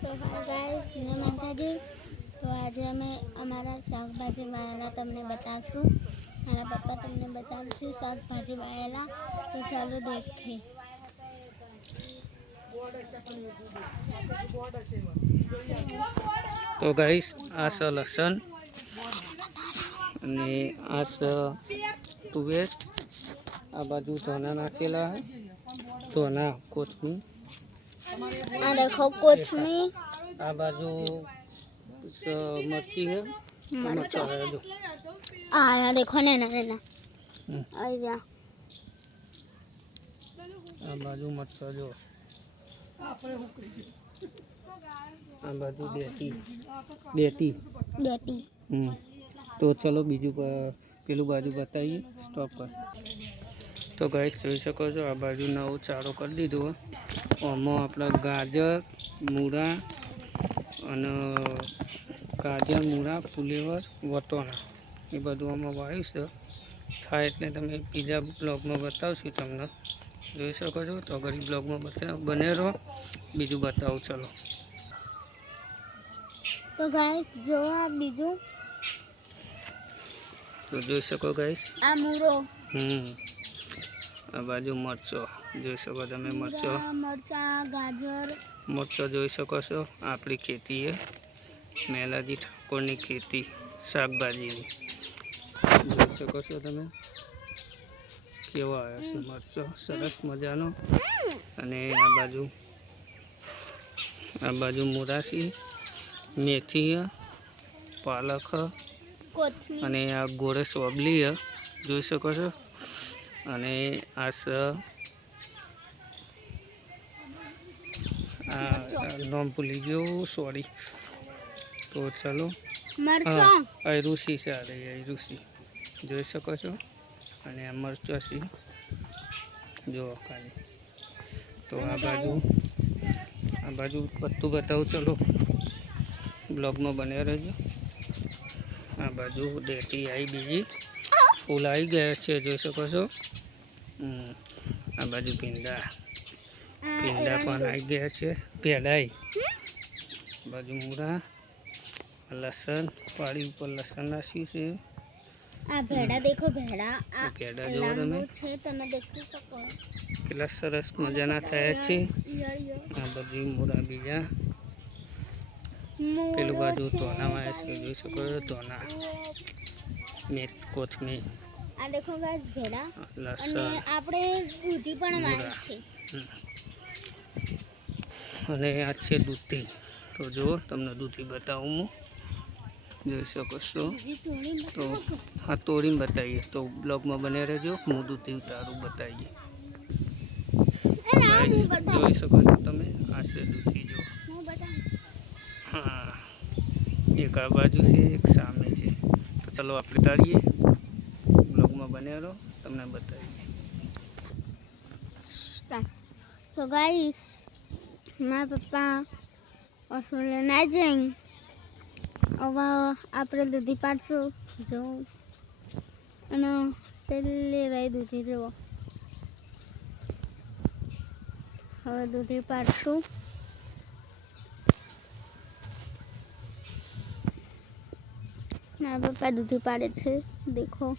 તો hi guys જય માતાજી તો આજે અમે અમારા શાકભાજી વાળા તમને બતાવશું મારા પપ્પા તમને બતાવશે શાકભાજી વાળેલા તો ચાલો દેખીએ તો ગાઈસ આ છે લસણ અને આ છે તુવેર આ બાજુ ધોના નાખેલા હે ધોના કોથમીર આ દેખો કોથમી આ બાજુ છે મરચી હે મરચાં મરચા જો આ આ દેખો ને ના ના હમ. અહીંયા આ બાજુ મરચા જો આ બાજુ દેતી દેતી ડેટી હમ તો ચલો બીજું પ- પેલું બાજુ બતાવીએ સ્ટોપ પર તો ગાઈસ જોઈ શકો છો આ બાજુ નવો ચારો કરી દીધો. હે. આમાં આપણા ગાજર મૂળા અને ગાજર મૂળા ફુલેવર વટોણા. એ બધું આમાં વાવ્યું છે. થાય એટલે તમે બીજા બ્લોગમાં બતાવશું તમને. જોઈ શકો છો? તો ગરીબ બ્લોગમાં બતા બને રહો. બીજું બતાવું ચલો. તો ગાઈસ જો આ બીજું. તો જોઈ શકો ગાઈસ? આ મૂરો હમ. આ બાજુ મરચો. જોઈ શકો તમે મરચો. મરચા ગાજર. મરચો જોઈ શકો છો આપણી ખેતી એ. મેલાજી ઠાકોરની ખેતી શાકભાજીની. જોઈ શકો છો તમે કેવો આવ્યો છે મરચો સરસ મજાનો. અને આ બાજુ આ બાજુ મોરાસી મેથી પાલખ પાલક અને આ ગોળસ વબલી જોઈ શકો છો. અને આ છે આ આ નામ ભૂલી ગયો સોરી તો ચાલો. હા અરુસી છે આ રહી અરુસી જોઈ શકો છો? અને આ મરચો છે. જુઓ ખાલી. તો આ બાજુ આ બાજુ પત્તું બતાવું ચલો. બ્લોગમાં બન્યા રહેજો. આ બાજુ ડેટી આવી બીજી. ફૂલ આવી ગયા છે જોઈ શકો છો. આ બાજુ ભીંડા. ભીંડા પણ આવી ગયા છે. પેડાઈ બાજુ મૂળા. લસણ પાડી ઉપર લસણ નાખ્યું છે. આ ભેડા દેખો ભેડા. આ ભેડા જોવો તમે. છે તમે દેખી શકો. કેટલા સરસ મજાના થયા છે. આ બધી મૂળા બીજા. પેલું બાજુ તોના માં આવે છે જોઈ શકો છો તોના મેથ કોથમીર. આ દેખો ગાઈસ ભેડા. અને લસણ આપણે દૂધી પણ વાવી છે. અને આ છે દૂધી. તો જુઓ તમને દૂધી બતાવું હું. જોઈ શકો છો. તો હા તોડીને બતાવીએ. તો બ્લોગમાં બને રહેજો. હું દૂધી ઉતારું બતાવીએ. જોઈ શકો છો તમે? આ છે દૂધી જો હા એક આ બાજુ છે એક સામે છે. તો ચલો આપણે તારીએ બ્લોગમાં બને રહો. તમને બતાવીએ. તો ગાઈસ મારા પપ્પા ઓસ્ટ્રેલિયા ના જઈ હવે આપણે દૂધી પાડશું. જો. અને પેલી રહી દૂધી જુઓ. હવે દૂધી પાડશું. મારા પપ્પા દૂધી પાડે છે. દેખો.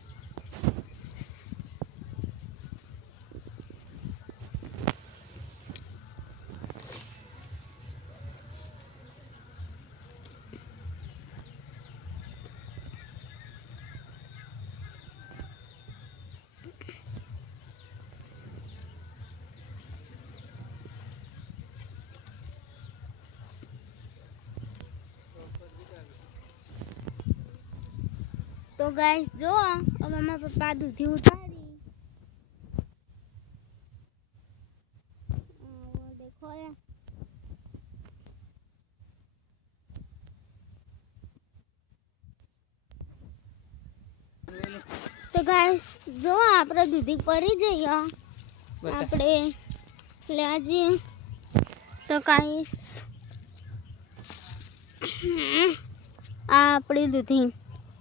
તો ગાઈસ જો હવે અમારા પપ્પા દૂધી ઉતારી. દેખો તો ગાઈસ જો આપણે દૂધી પરી જઈએ આપણે લેવા તો ગાઈસ આ આપણી દૂધી.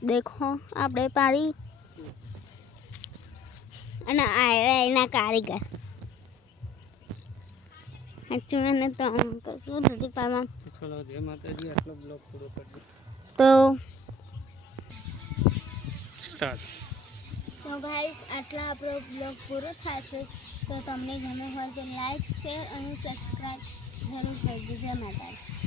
દેખો આપણે પાડી. અને આ એના કારીગર. સાચી મને તો કશું નથી પાડવા તો ચલો જય માતાજી આટલો બ્લોગ પૂરો કરી તો સ્ટાર્ટ. તો ગાઈસ આટલા આપણો બ્લોગ પૂરો થશે. તો તમને ગમે હોય તો લાઈક શેર અને સબસ્ક્રાઈબ જરૂર કરજો. જય માતાજી.